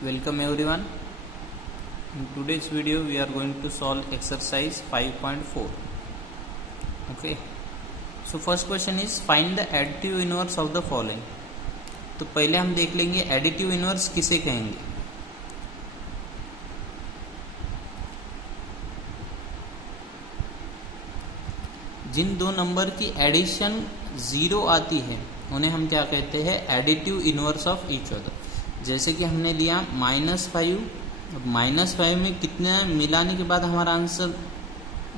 Welcome everyone. In today's video we are going to solve exercise 5.4. Okay. So first question is find the additive inverse of the following. तो पहले हम देख लेंगे additive inverse किसे कहेंगे. जिन दो number की एडिशन 0 आती है उन्हें हम क्या कहते हैं, additive inverse of each other. जैसे कि हमने लिया -5. अब -5 में कितने मिलाने के बाद हमारा आंसर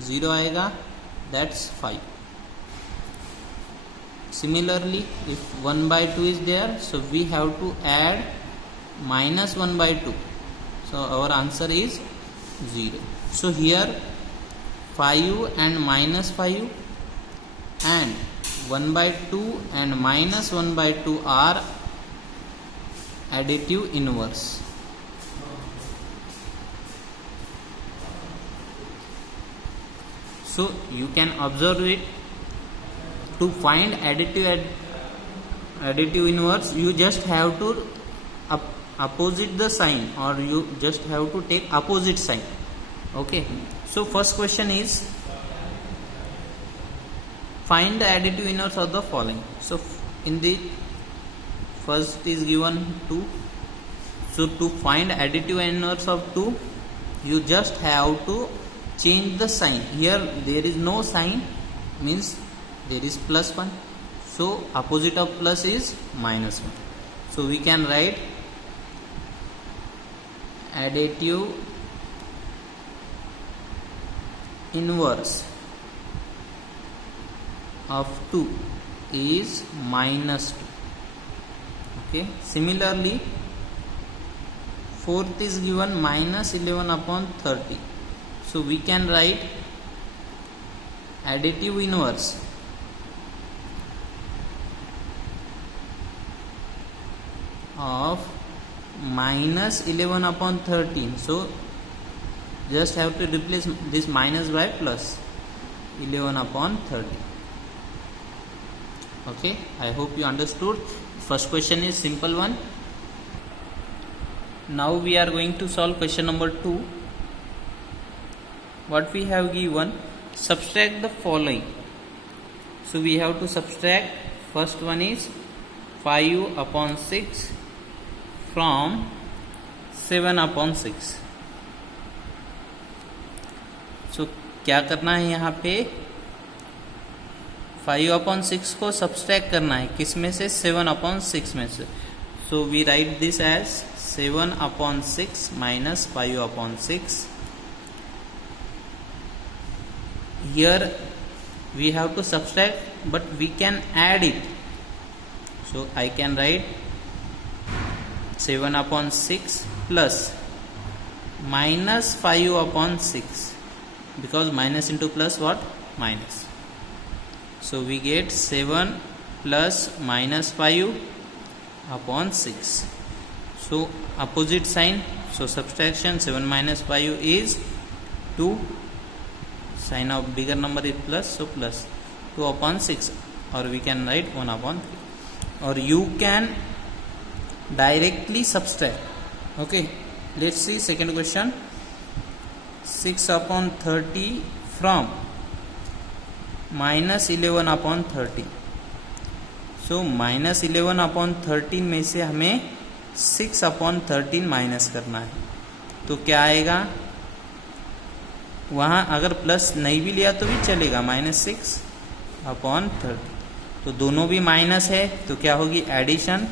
0 आएगा, that's 5. Similarly, if 1/2 is there, so we have to add -1/2. So our answer is 0. So here 5 and -5 and 1/2 and -1/2 are additive inverse. So you can observe it. To find additive inverse, you just have to opposite the sign, or you just have to take opposite sign. Okay. So first question is find the additive inverse of the following. So in the first is given 2. So to find additive inverse of 2, you just have to change the sign. Here there is no sign, means there is +1. So opposite of plus is -1. So we can write additive inverse of 2 is -2. Okay. Similarly, fourth is given -11/30. So we can write additive inverse of -11/13. So just have to replace this minus by plus 11/30. Okay, I hope you understood. First question is simple one. Now we are going to solve question number 2. What we have given, subtract the following. So we have to subtract. First one is 5/6 from 7/6. So क्या करना है, यहाँ पे 5/6 को subtract करना है, किस में से, 7/6 में से. So we write this as 7/6 minus 5/6. Here we have to subtract, but we can add it. So I can write 7/6 plus minus 5/6, because minus into plus what, minus. So we get 7 plus minus 5/6. So opposite sign, so subtraction, 7 minus 5 is 2. Sign of bigger number is plus, so plus 2/6, or we can write 1/3, or you can directly subtract. Okay, let's see second question. 6/30 from -11/13. So -11/13 में से हमें 6/13 minus करना है. तो क्या आएगा, वहाँ अगर प्लस नहीं भी लिया तो भी चलेगा, -6/30. तो दोनों भी माइनस है, तो क्या होगी addition.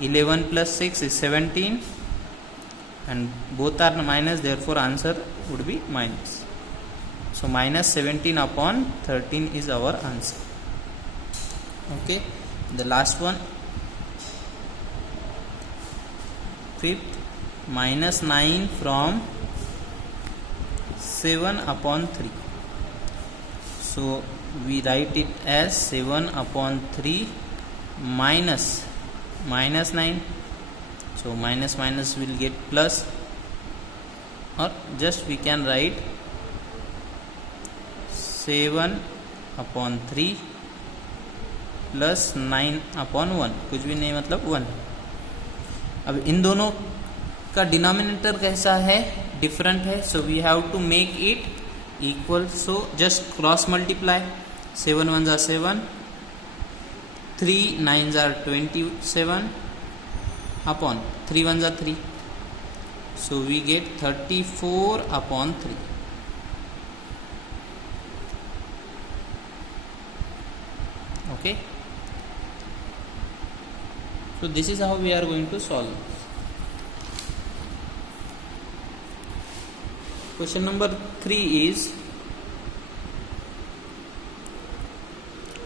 11 plus 6 is 17 and both are minus, therefore answer would be minus. So -17/13 is our answer. Okay, the last one, fifth, -9 from 7/3. So we write it as 7/3 minus -9. So minus will get plus, or just we can write 7/3 +9/1, कुछ भी नहीं, मतलब 1. अब इन दोनों का denominator कैसा है, different है, so we have to make it equal. So just cross multiply. 7 1s are 7, 3 9s are 27 upon 3 1s are 3. So we get 34 upon 3. Okay. So this is how we are going to solve. Question number 3 is,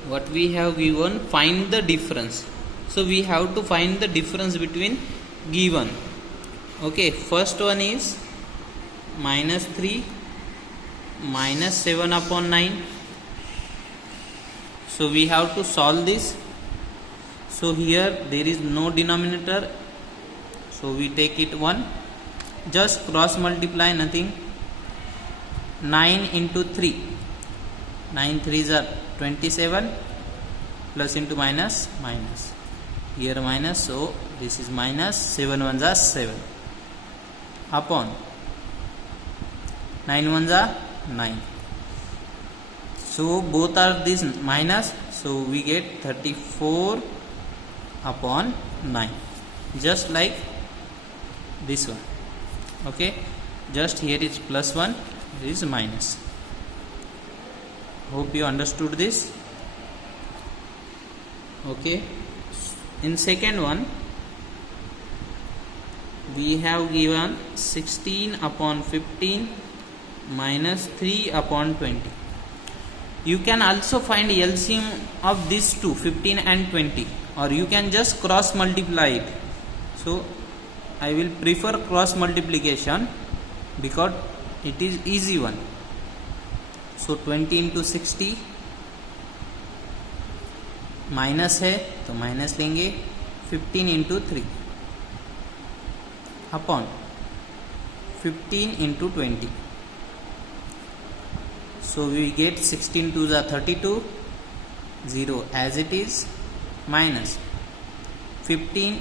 what we have given, find the difference. So we have to find the difference between given. Okay, first one is -3 -7 upon 9. So we have to solve this. So here there is no denominator, so we take it 1. Just cross multiply, nothing. 9 into 3, 9 3s are 27, plus into minus, minus, here minus, so this is minus. 7 1s are 7 upon 9 1s are 9. So both are this minus, so we get 34 upon 9, just like this one. Okay, just here is plus 1, here is minus. Hope you understood this. Okay, in second one we have given 16 upon 15 minus 3 upon 20. You can also find LCM of these two, 15 and 20, or you can just cross multiply it. So I will prefer cross multiplication because it is easy one. So 20 into 60, minus है तो minus लेंगे. 15 into 3 upon 15 into 20. So we get 16 2s are 32, 0 as it is, minus 15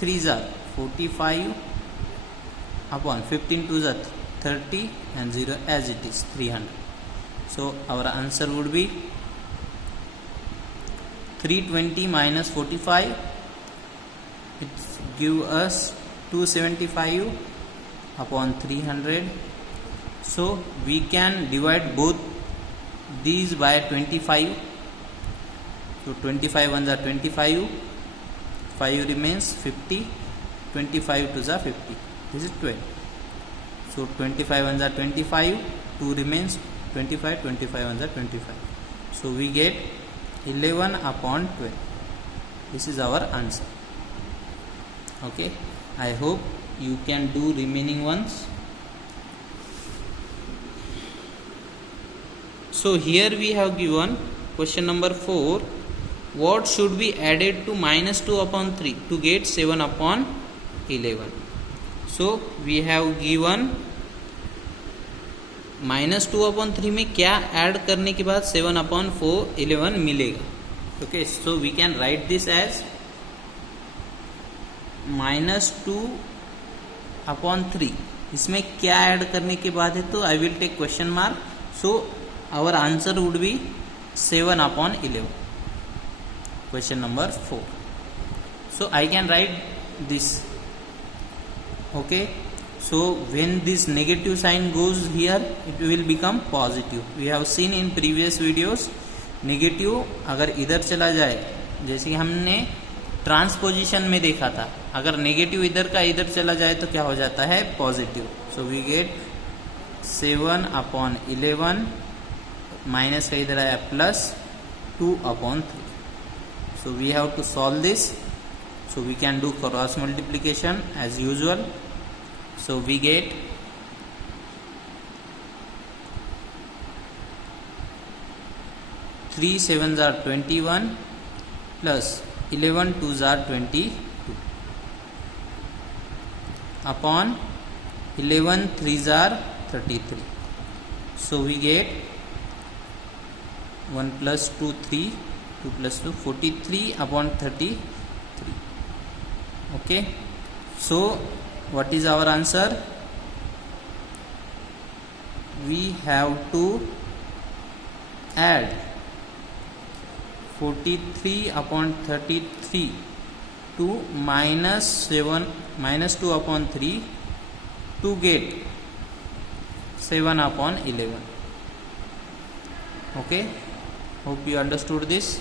3s are 45 upon 15 2s are 30 and 0 as it is, 300. So our answer would be 320 minus 45, it give us 275 upon 300. So we can divide both these by 25. So 25 1s are 25, 5 remains 50, 25 2s are 50, this is 12. So 25 1s are 25, 2 remains 25, 25 1s are 25. So we get 11 upon 12. This is our answer. Okay, I hope you can do remaining ones. So here we have given question number 4. What should be added to minus 2 upon 3 to get 7 upon 11? So we have given minus 2 upon 3 में क्या add करने के बाद 7 upon 11 मिलेगा. Okay, so we can write this as minus 2 upon 3. इसमें क्या add करने के बाद है, तो I will take question mark. So our answer would be 7 upon 11. Question number 4. So I can write this. Okay, so when this negative sign goes here, it will become positive. We have seen in previous videos, negative अगर इधर चला जाए, जैसे कि हमने transposition में देखा था, अगर नेगेटिव इधर का इधर चला जाए तो क्या हो जाता है, positive. So we get 7 upon 11, minus का इधर आया plus 2 upon 3. So we have to solve this. So we can do cross multiplication as usual. So we get 3 7s are 21 plus 11 2s are 22 upon 11 3s are 33. So we get 1 plus 2 3, 2 plus 2 43 upon 33. Okay, so what is our answer? We have to add 43 upon 33 to minus 2 upon 3 to get 7 upon 11. Okay, hope you understood this.